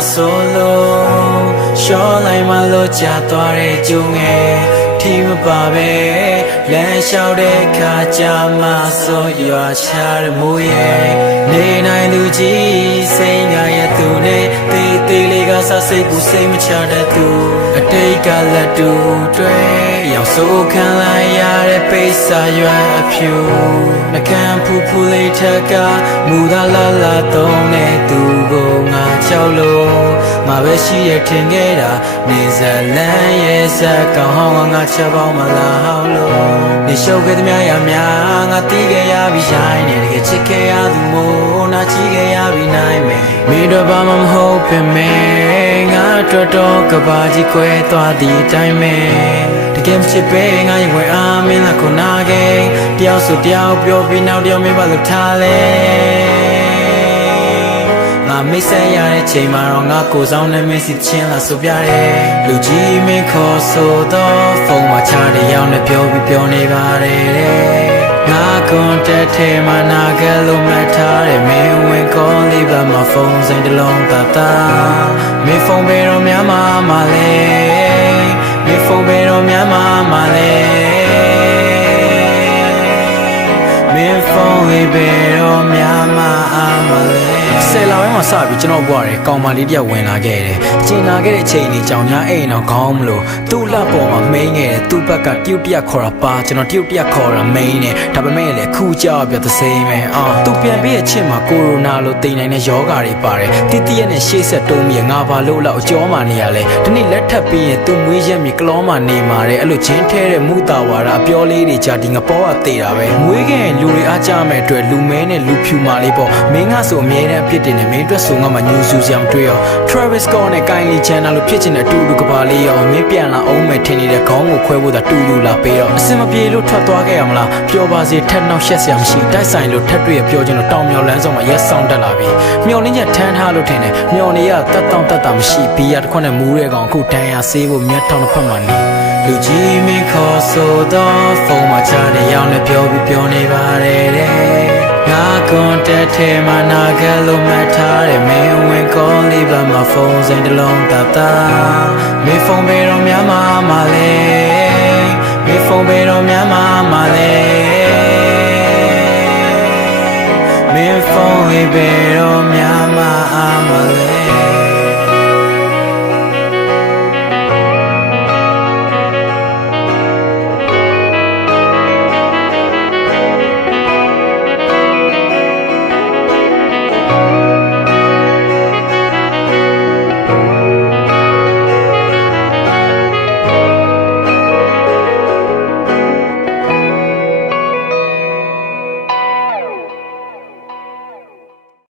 solo show like my lo cha twa de chu nge thi ma pa be lan shaw de kha cha ma so ywa cha de mo ye ne nai lu ji sai nga ye tu ne te le ga sa sai ku sai ma cha de tu a tai ka la tu twe yaw so khan lai ya de pai sa ywa a phyu na kan phu phu le tha ka mu da la la tong ne tu ko nga chao lo ma be shi ye thin ge da ne za lan ye sa kaung hong nga cha paung ma la hao lo ne shou ke the mya ya mya nga ti ke ya bi shai ne de ke chit ke ya tu mo na chi ke ya bi nai me me do ba ma ho pe me nga twa to ka ba ji kwe twa ti tai me de ke chit pe nga yin kwe a min la ko na ke tiao so tiao pyo pi naw tiao me ba lo tha leမိတ်ဆက်ရတဲ့ချိန်မှာတော့ငါကိုဆောင်နဲ့မင်းစီချင်းလာဆိုပြတယ်လူကြီးမင်းခေါ်ဆိုတော့ဖုန်းမှာချတဲ့ရောက်နဲ့ပြောပြီးပြောနေပါတယ်ငါကွန်တက်ထဲမှာနာကလို့မှတ်ထားတယ်မင်းဝင်ကောလေးပါမှာဖုန်းစိန်တစ်လုံးတတာမင်းဖုန်းပဲတော့များမလဲမင်းဖုန်းပဲတော့များမလဲမင်းဖုန်းလေးပဲတော့များမလဲဆယ်လပိုင်းမှာစပြီးကျွန်တော်ဘွားတယ်ကောင်မလေးတယောက်ဝင်လာခဲ့တယ်ကျင်လာခဲ့တဲ့အချိန်လေးကြောင်ညာအိမ်တော့ခေါင်းမလို့သူ့လက်ပေါ်မှာမိန်းခဲ့တယ်သူ့ဘက်ကတရုတ်တရက်ခေါ်တာပါကျွန်တော်တရုတ်တရက်ခေါ်တာမိန်းတယ်ဒါပေမဲ့လည်းခုကြောက်ပြတဲ့စိမ်းပဲသူပြန်ပြီးအချင်းမှာကိုရိုနာလို့တိမ်နိုင်တဲ့ယောဂါတွေပါတယ်တိတိရက်နဲ့ရှေ့ဆက်တုံးပြီးငါဘာလို့လောက်အကျော်မှနေရလဲဒီနေ့လက်ထပ်ပြီးရင်သူ့မွေးရက်မြေကလောမှနေမှာတယ်အဲ့လိုချင်းထဲတဲ့မူတာဝါဒအပြောလေးတွေကြာဒီငပေါ်ကတေတာပဲမွေးခင်လူတွေအားကြမဲ့အတွက်လူမဲနဲ့လူဖြူမာလေးပေါ့မင်းကဆိုအမြဲတမ်းဖြစ်တင်နေမင်းအတွက်ဆိုငါမှညူဆူစရာမတွေ့ရော Travis Scott နဲ့ Kylie Jenner လို့ဖြစ်ချင်တဲ့အတူတူကပါလေးရောမင်းပြန်လာအောင်မဲ့ထင်နေတဲ့ခေါင်းကိုခွဲဖို့သာတူလူလာပေးတော့အစင်မပြေလို့ထွက်သွားခဲ့ရမလားပျော်ပါစေထက်နောက်ရှက်စရာမရှိတိုက်ဆိုင်လို့ထက်တွေ့ရပြောချင်တော့တောင်မြော်လန်းဆောင်မှာရက်ဆောင်တက်လာပြီမျော်လင်းချက်ထမ်းထားလို့ထင်တယ်မျော်နေရတက်တောင့်တက်တာမရှိဘီယာတစ်ခွက်နဲ့မူးတဲ့ကောင်အခုတန်ရဆေးဖို့မျက်ထောင်တစ်ဖက်မှာနေလူကြီးမင်းခေါ်ဆိုတော့ဖုန်းမှာချတဲ့ရောက်နဲ့ပြောပြီးပြောနေပါတယ်ငါကွန်တက်ထဲမှာနာကလို့မှတ်ထားတယ်မင်းဝင်ကောလေးပါမှာဖုန်းစိန်တစ်လုံးတတာမင်းဖုန်းပဲတော့များမလဲမင်းဖုန်းပဲတော့များမလဲမင်းဖုန်းပဲတော့များမလဲ